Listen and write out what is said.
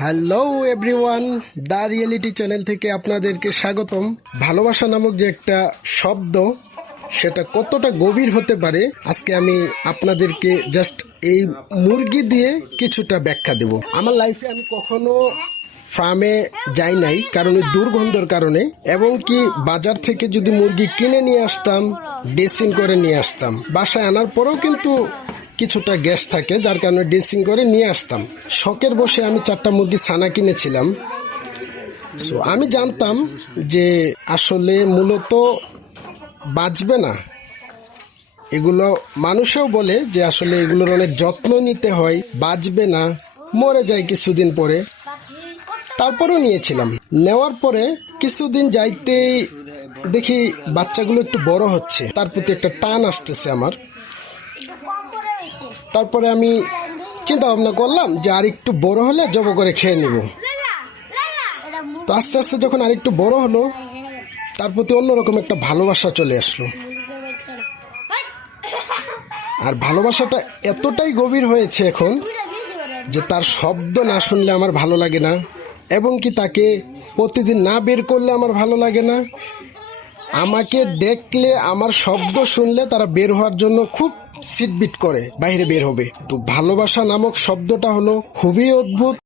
Hello everyone, দা reality channel থেকে আপনাদেরকে স্বাগতম। ভালোবাসা নামক যে একটা শব্দ, সেটা কতটা গভীর হতে পারে আজকে আমি আপনাদেরকে জাস্ট এই মুরগি দিয়ে কিছুটা ব্যাখ্যা দেব। আমার লাইফে আমি কখনো ফার্মে যাই নাই, কারণ ওই দুর্গন্ধর কারণে, এবং কি বাজার থেকে যদি মুরগি কিনে নিয়ে আসতাম, ড্রেসিং করে নিয়ে আসতাম, বাসায় আনার পরেও কিন্তু কিছুটা গ্যাস থাকে, যার কারণে ড্রেসিং করে নিয়ে আসতাম। শখের বসে আমি 4টা মুরগি ছানা কিনেছিলাম। সো আমি জানতাম যে আসলে মূলত বাঁচবে না এগুলো। মানুষেও বলে যে আসলে এগুলোর অনেক যত্ন নিতে হয়, বাঁচবে না, মরে যায় কিছুদিন পরে। তারপরেও নিয়েছিলাম। নেওয়ার পরে কিছুদিন যাইতেই দেখি বাচ্চাগুলো একটু বড় হচ্ছে, তার প্রতি একটা টান আসতেছে আমার। তারপরে আমি চিন্তা ভাবনা করলাম যে আর একটু বড় হলে জব করে খেয়ে নিব। তো আস্তে আস্তে যখন আর একটু বড় হলো, তার প্রতি অন্যরকম একটা ভালোবাসা চলে আসলো। আর ভালোবাসাটা এতটাই গভীর হয়েছে এখন যে তার শব্দ না শুনলে আমার ভালো লাগে না, এবং কি তাকে প্রতিদিন না বের করলে আমার ভালো লাগে না। আমাকে দেখলে, আমার শব্দ শুনলে তারা বের হওয়ার জন্য খুব সিটবিট করে বাইরে বের হবে। তো ভালোবাসা নামক শব্দটা হলো খুবই অদ্ভুত।